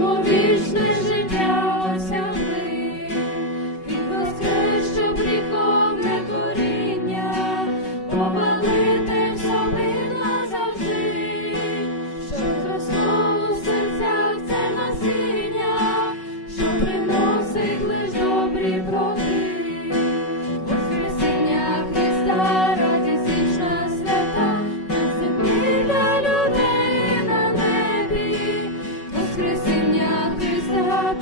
Вічний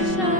desire.